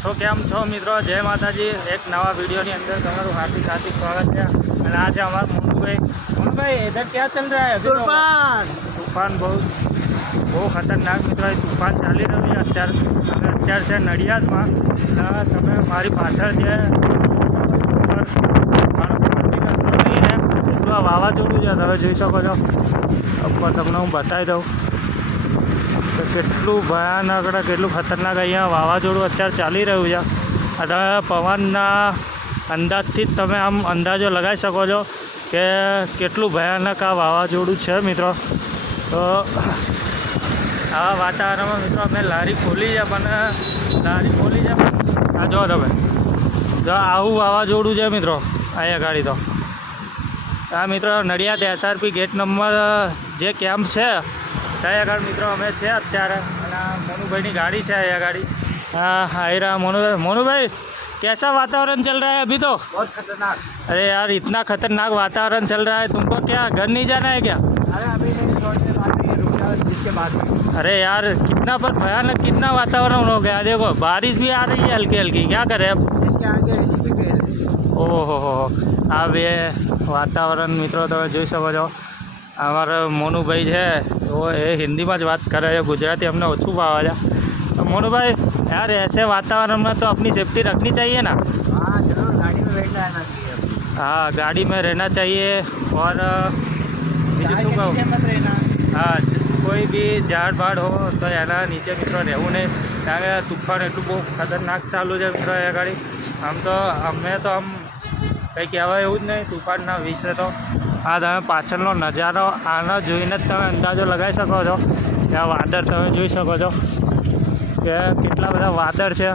સો કેમ છો મિત્રો, જય માતાજી। एक नवा वीडियो ની અંદર તમારું हार्दिक स्वागत है। અને આજે हमारा मोनू भाई इधर क्या चल रहा है? तूफान बहुत खतरनाक मित्रों, तूफान चाली रही है। અત્યારે છે નડિયાદમાં। તમે મારી પાછળ જે એટલું આ વાવાઝોડું છે, તમે જોઈ શકો છો। ઉપર તમને હું બતાવી દઉં તો કેટલું ભયાનક, કેટલું ખતરનાક અહીંયા વાવાઝોડું અત્યારે ચાલી રહ્યું છે। અને પવનના અંદાજથી જ તમે આમ અંદાજો લગાવી શકો છો કે કેટલું ભયાનક આ વાવાઝોડું છે મિત્રો। તો આવા વાતાવરણમાં મિત્રો અમે લારી ખોલી છે, પણ આ જો તમે જો આવું વાવાઝોડું છે મિત્રો અહીંયા ગાડી। તો આ મિત્રો નડિયાદ SRP ગેટ નંબર જે કેમ્પ છે ત્યાં આગળ મિત્રો અમે છે અત્યારે। અને આ મોનુભાઈની ગાડી છે અહીંયા ગાડી। हाँ हाय रहा मोनू भाई कैसा वातावरण चल रहा है अभी? तो बहुत खतरनाक। अरे यार इतना खतरनाक वातावरण चल रहा है, तुमको क्या घर नहीं जाना है क्या? अरे अभी नहीं, थोड़ी देर बाद नहीं, रुक जाओ इसके बाद में। अरे यार कितना पर भयानक कितना वातावरण हो गया। देखो बारिश भी आ रही है हल्की हल्की, क्या करें अब? इसके आगे ऐसी भी पेड़ है। ओहो अब ये वातावरण मित्रों તમે જોઈ શકો છો। અમારા મોનુભાઈ છે તો એ હિન્દીમાં જ વાત કરે છે, ગુજરાતી અમને ઓછું ફાવે છે। तो मोनू भाई यार ऐसे वातावरण में तो अपनी सेफ्टी रखनी चाहिए ना? हाँ जरूर, गाड़ी में बैठना रहना चाहिए। हाँ गाड़ी में रहना चाहिए। और नीचे मत रहना। हाँ कोई भी झाड़ भाड़ हो तो एना नीचे मित्रों रहવું नहीं, કારણ કે તૂફાન એટલું બહુ ખતરનાક ચાલુ છે મિત્રો એ ગાડી। આમ તો અમે તો આમ કંઈ કહેવાય એવું જ નહીં તૂફાનના વિશે। તો આ તમે પાછળનો નજારો આનો જોઈને જ તમે અંદાજો લગાવી શકો છો કે આ વાદળ તમે જોઈ શકો છો કે કેટલા બધા વાદળ છે।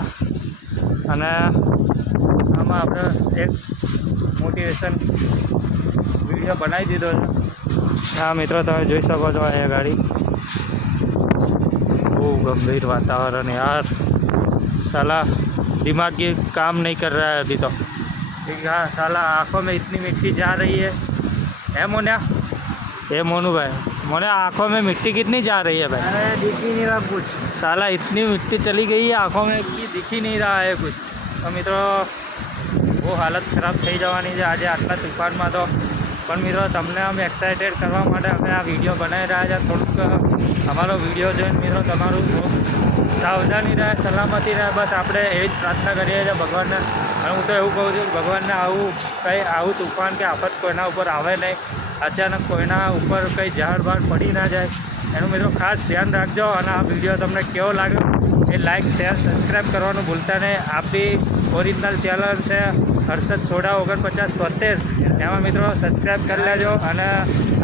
અને આમાં આપણે એક મોટિવેશન વિડીયો બનાવી દીધો છે। હા મિત્રો તમે જોઈ શકો છો અહીંયા ગાડી। બહુ गंभीर वातावरण यार, साला दिमाग की काम नहीं कर रहा है अभी तो। हाँ साला आँखों में इतनी मिट्टी जा रही है मोन्या, ये मोनू भाई मोने आँखों में मिट्टी कितनी जा रही है भाई? अरे दिख ही नहीं रहा कुछ, साला इतनी मिट्टी चली गई है आँखों में कि दिख ही नहीं रहा है कुछ। तो मित्रों वो हालत खराब થઈ જવાની છે આજે આટલા તૂફાનમાં। તો પણ મિત્રો તમને અમે એક્સાઇટેડ કરવા માટે અમે આ વિડીયો બનાવી રહ્યા છે। થોડુંક અમારો વિડીયો જોઈને મિત્રો તમારું સાવધાની રહે, સલામતી રહે, બસ આપણે એ જ પ્રાર્થના કરીએ છીએ ભગવાનને। અને હું તો એવું કહું છું ભગવાનને આવું તૂફાન કે આફત કોઈના ઉપર આવે નહીં, અચાનક કોઈના ઉપર કંઈ ઝાડ બાડ પડી ના જાય, એનું મિત્રો ખાસ ધ્યાન રાખજો। અને આ વિડીયો તમને કેવો લાગ્યો એ લાઇક શેર સબસ્ક્રાઈબ કરવાનું ભૂલતા નહીં। આપણી ઓરિજિનલ ચેનલ છે હર્ષદ સોડા 4972, એમાં મિત્રો સબસ્ક્રાઈબ કરી લેજો। અને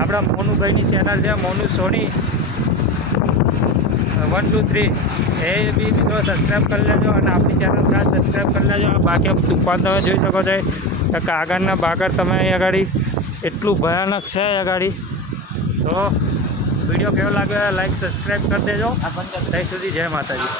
આપણા મોનુભાઈની ચેનલ છે મોનુ સોની 123, એ બી મિત્રો સબસ્ક્રાઈબ કરી લેજો। અને આપણી ચેનલ ખાસ સબસ્ક્રાઈબ કરી લેજો। બાકી તૂફાન તમે જોઈ શકો છો કે કાગળના બાગળ તમે અહીંયા ગાડી એટલું ભયાનક છે અહીંયા ગાડી। તો વિડીયો કેવો લાગ્યો લાઈક સબસ્ક્રાઈબ કરી દેજો। ત્યાં સુધી જય માતાજી।